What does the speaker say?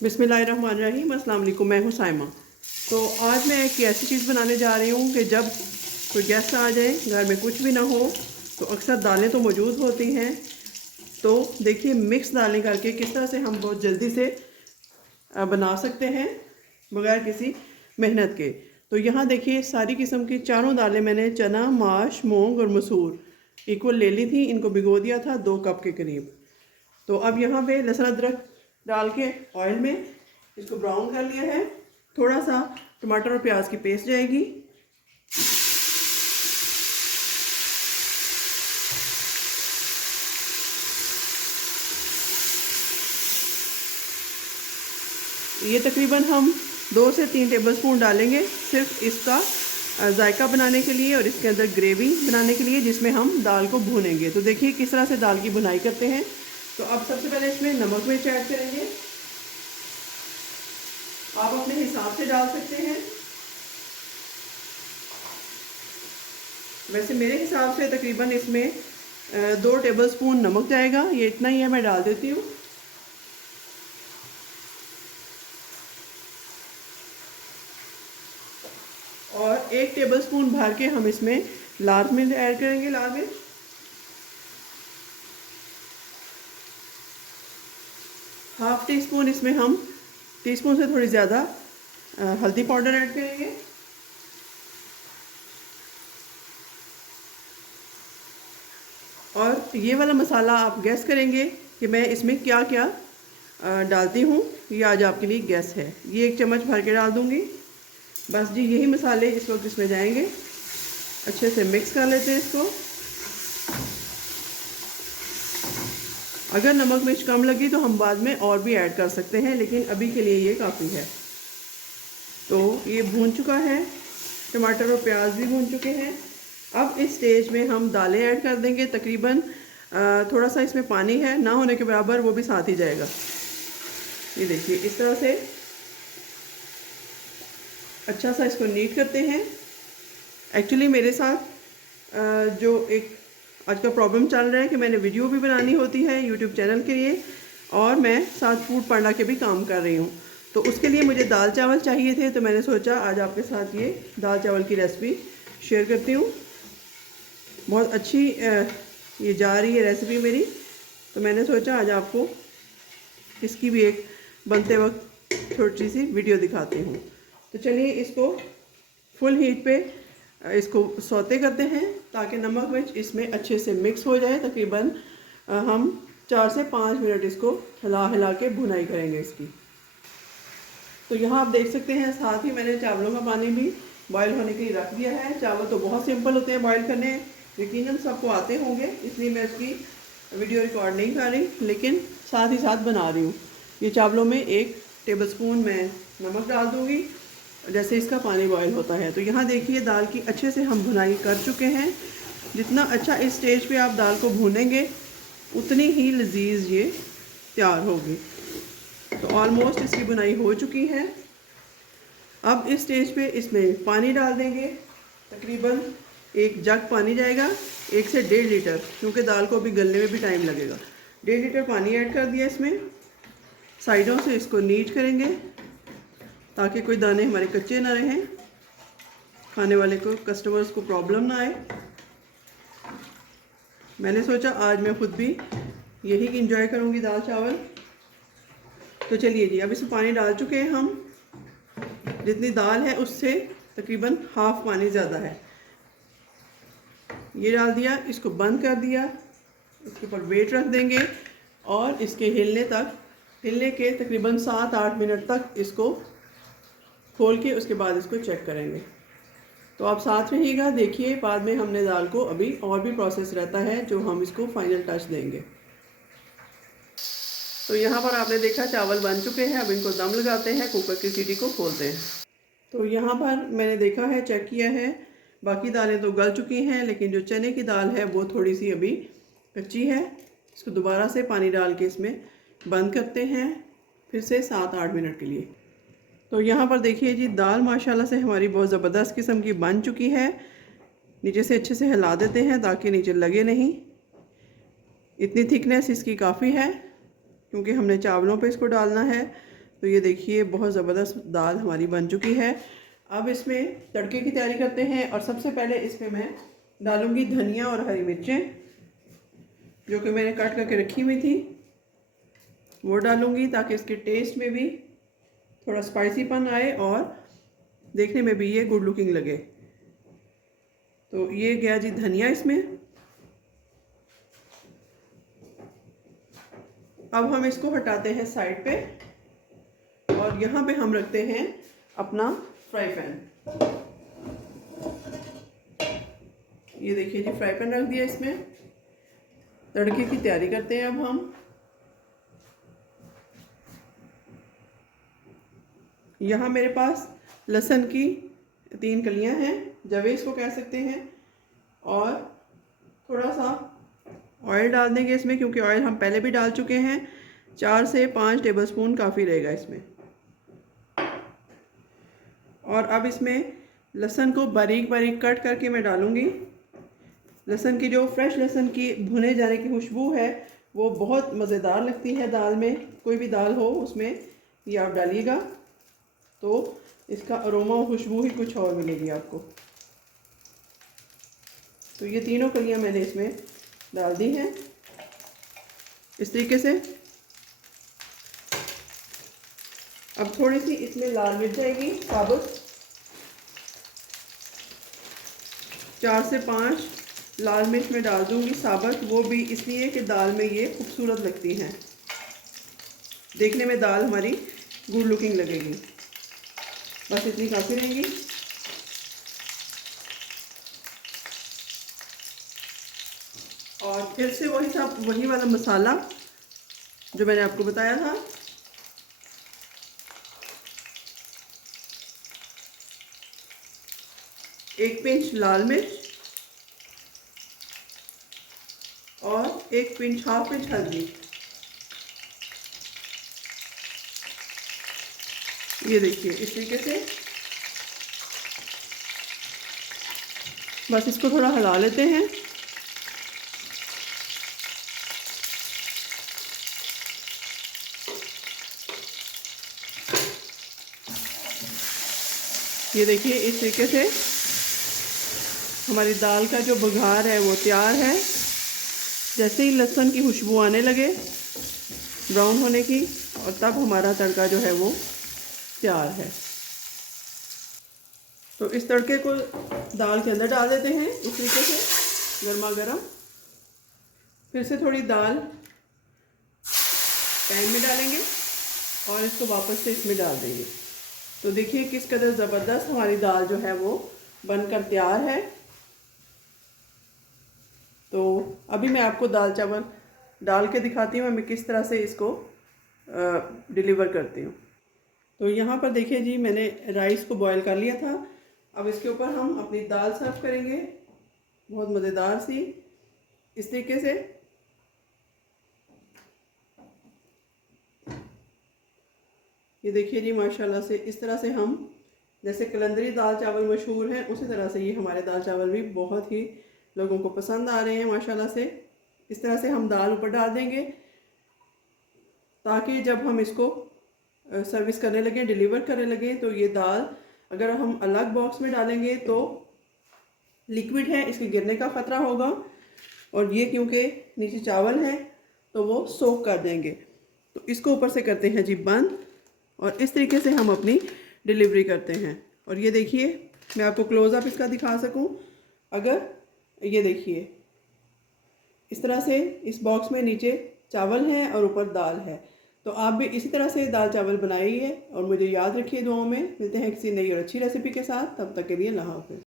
बिस्मिल्लाहिर्रहमानिर्रहीम, अस्सलाम वालेकुम। मैं हूँ साइमा। तो आज मैं एक ऐसी चीज़ बनाने जा रही हूँ कि जब कोई गेस्ट आ जाए, घर में कुछ भी ना हो, तो अक्सर दालें तो मौजूद होती हैं। तो देखिए मिक्स दालें करके किस तरह से हम बहुत जल्दी से बना सकते हैं बगैर किसी मेहनत के। तो यहाँ देखिए सारी किस्म की चारों दालें मैंने चना, माश, मूंग और मसूर इक्वल ले ली थी। इनको भिगो दिया था 2 कप के करीब। तो अब यहाँ पे लहसुन अदरक डाल के ऑयल में इसको ब्राउन कर लिया है। थोड़ा सा टमाटर और प्याज की पेस्ट जाएगी। ये तकरीबन हम 2 से 3 टेबलस्पून डालेंगे सिर्फ इसका जायका बनाने के लिए और इसके अंदर ग्रेवी बनाने के लिए, जिसमें हम दाल को भूनेंगे। तो देखिए किस तरह से दाल की भुनाई करते हैं। तो अब सबसे पहले इसमें नमक मिर्च ऐड करेंगे। आप अपने हिसाब से डाल सकते हैं। वैसे मेरे हिसाब से तकरीबन इसमें 2 टेबलस्पून नमक जाएगा। ये इतना ही है, मैं डाल देती हूँ। और 1 टेबलस्पून भर के हम इसमें लाल मिर्च ऐड करेंगे। लाल मिर्च हाफ टी स्पून, इसमें हम टीस्पून से थोड़ी ज़्यादा हल्दी पाउडर ऐड करेंगे। और ये वाला मसाला आप गैस करेंगे कि मैं इसमें क्या क्या डालती हूँ। ये आज आपके लिए गैस है। ये 1 चम्मच भर के डाल दूँगी। बस जी यही मसाले इस वक्त इसमें जाएंगे। अच्छे से मिक्स कर लेते हैं इसको। अगर नमक मिर्च कम लगी तो हम बाद में और भी ऐड कर सकते हैं, लेकिन अभी के लिए ये काफ़ी है। तो ये भून चुका है, टमाटर और प्याज भी भून चुके हैं। अब इस स्टेज में हम दालें ऐड कर देंगे। तकरीबन थोड़ा सा इसमें पानी है, ना होने के बराबर, वो भी साथ ही जाएगा। ये देखिए इस तरह से अच्छा सा इसको नीट करते हैं। एक्चुअली मेरे साथ जो एक आज का प्रॉब्लम चल रहा है कि मैंने वीडियो भी बनानी होती है यूट्यूब चैनल के लिए, और मैं साथ फूड पांडा के भी काम कर रही हूँ। तो उसके लिए मुझे दाल चावल चाहिए थे। तो मैंने सोचा आज आपके साथ ये दाल चावल की रेसिपी शेयर करती हूँ। बहुत अच्छी ये जा रही है रेसिपी मेरी। तो मैंने सोचा आज आपको इसकी भी एक बनते वक्त छोटी सी वीडियो दिखाती हूँ। तो चलिए इसको फुल हीट पे इसको सौते करते हैं ताकि नमक मिर्च इसमें अच्छे से मिक्स हो जाए। तकरीबन हम 4 से 5 मिनट इसको हिला हिला के भुनाई करेंगे इसकी। तो यहाँ आप देख सकते हैं साथ ही मैंने चावलों का पानी भी बॉईल होने के लिए रख दिया है। चावल तो बहुत सिंपल होते हैं बॉईल करने, यकीनन सबको आते होंगे, इसलिए मैं इसकी वीडियो रिकॉर्ड नहीं कर रही, लेकिन साथ ही साथ बना रही हूँ। ये चावलों में 1 टेबलस्पून मैं नमक डाल दूँगी जैसे इसका पानी बॉईल होता है। तो यहाँ देखिए दाल की अच्छे से हम भुनाई कर चुके हैं। जितना अच्छा इस स्टेज पे आप दाल को भूनेंगे उतनी ही लजीज ये तैयार होगी। तो ऑलमोस्ट इसकी भुनाई हो चुकी है। अब इस स्टेज पे इसमें पानी डाल देंगे। तकरीबन 1 जग पानी जाएगा, 1 से 1.5 लीटर, क्योंकि दाल को अभी गलने में भी टाइम लगेगा। 1.5 लीटर पानी ऐड कर दिया इसमें। साइडों से इसको नीट करेंगे ताकि कोई दाने हमारे कच्चे ना रहें, खाने वाले को, कस्टमर्स को प्रॉब्लम ना आए। मैंने सोचा आज मैं खुद भी यही इंजॉय करूँगी दाल चावल। तो चलिए जी अब इसमें पानी डाल चुके हैं हम। जितनी दाल है उससे तकरीबन हाफ पानी ज़्यादा है। ये डाल दिया, इसको बंद कर दिया। इसके ऊपर वेट रख देंगे और इसके हिलने के तकरीबन 7-8 मिनट तक इसको खोल के उसके बाद इसको चेक करेंगे। तो आप साथ में रहिएगा। देखिए बाद में हमने दाल को अभी और भी प्रोसेस रहता है जो हम इसको फाइनल टच देंगे। तो यहाँ पर आपने देखा चावल बन चुके हैं। अब इनको दम लगाते हैं, कुकर की सीटी को खोलते हैं। तो यहाँ पर मैंने देखा है, चेक किया है, बाकी दालें तो गल चुकी हैं, लेकिन जो चने की दाल है वो थोड़ी सी अभी कच्ची है। इसको दोबारा से पानी डाल के इसमें बंद करते हैं फिर से 7-8 मिनट के लिए। तो यहाँ पर देखिए जी दाल माशाल्लाह से हमारी बहुत ज़बरदस्त किस्म की बन चुकी है। नीचे से अच्छे से हिला देते हैं ताकि नीचे लगे नहीं। इतनी थिकनेस इसकी काफ़ी है क्योंकि हमने चावलों पे इसको डालना है। तो ये देखिए बहुत ज़बरदस्त दाल हमारी बन चुकी है। अब इसमें तड़के की तैयारी करते हैं और सबसे पहले इसमें मैं डालूँगी धनिया और हरी मिर्चें जो कि मैंने काट करके रखी हुई थी, वो डालूँगी ताकि इसके टेस्ट में भी थोड़ा स्पाइसीपन आए और देखने में भी ये गुड लुकिंग लगे। तो ये गया जी धनिया इसमें। अब हम इसको हटाते हैं साइड पे और यहाँ पे हम रखते हैं अपना फ्राई पैन। ये देखिए जी फ्राई पैन रख दिया, इसमें तड़के की तैयारी करते हैं। अब हम यहाँ मेरे पास लहसुन की 3 कलियाँ हैं, जवे इसको कह सकते हैं, और थोड़ा सा ऑयल डाल देंगे इसमें क्योंकि ऑयल हम पहले भी डाल चुके हैं। 4 से 5 टेबलस्पून काफ़ी रहेगा इसमें। और अब इसमें लहसुन को बारीक बारीक कट करके मैं डालूँगी। लहसुन की जो फ्रेश लहसुन की भुने जाने की खुशबू है वो बहुत मज़ेदार लगती है दाल में। कोई भी दाल हो उसमें ये आप डालिएगा तो इसका अरोमा और खुशबू ही कुछ और मिलेगी आपको। तो ये तीनों कलियां मैंने इसमें डाल दी हैं इस तरीके से। अब थोड़ी सी इसमें लाल मिर्च जाएगी साबुत, 4 से 5 लाल मिर्च में डाल दूंगी साबुत, वो भी इसलिए कि दाल में ये खूबसूरत लगती हैं, देखने में दाल हमारी गुड लुकिंग लगेगी। बस इतनी काफ़ी रहेंगी। और फिर से वही वाला मसाला जो मैंने आपको बताया था, एक पिंच लाल मिर्च और हाफ पिंच हल्दी। ये देखिए इस तरीके से बस इसको थोड़ा हिला लेते हैं। ये देखिए इस तरीके से हमारी दाल का जो बघार है वो तैयार है। जैसे ही लहसुन की खुशबू आने लगे ब्राउन होने की, और तब हमारा तड़का जो है वो तैयार है। तो इस तड़के को दाल के अंदर डाल देते हैं इस तरीके से गर्मा गर्म। फिर से थोड़ी दाल पैन में डालेंगे और इसको वापस से इसमें डाल देंगे। तो देखिए किस कदर ज़बरदस्त हमारी दाल जो है वो बनकर तैयार है। तो अभी मैं आपको दाल चावल डाल के दिखाती हूँ मैं किस तरह से इसको डिलीवर करती हूँ। तो यहाँ पर देखिए जी मैंने राइस को बॉईल कर लिया था। अब इसके ऊपर हम अपनी दाल सर्व करेंगे, बहुत मज़ेदार सी इस तरीके से। ये देखिए जी माशाल्लाह से इस तरह से हम, जैसे कलंदरी दाल चावल मशहूर हैं उसी तरह से ये हमारे दाल चावल भी बहुत ही लोगों को पसंद आ रहे हैं माशाल्लाह से। इस तरह से हम दाल ऊपर डाल देंगे ताकि जब हम इसको सर्विस करने लगे, डिलीवर करने लगे, तो ये दाल अगर हम अलग बॉक्स में डालेंगे तो लिक्विड है, इसके गिरने का ख़तरा होगा, और ये क्योंकि नीचे चावल है तो वो सोक कर देंगे। तो इसको ऊपर से करते हैं जी बंद, और इस तरीके से हम अपनी डिलीवरी करते हैं। और ये देखिए मैं आपको क्लोज़अप इसका दिखा सकूं, अगर ये देखिए इस तरह से इस बॉक्स में नीचे चावल है और ऊपर दाल है। तो आप भी इसी तरह से दाल चावल बनाइए और मुझे याद रखिए दुआओं में। मिलते हैं किसी नई और अच्छी रेसिपी के साथ, तब तक के लिए अल्लाह हाफ़िज़।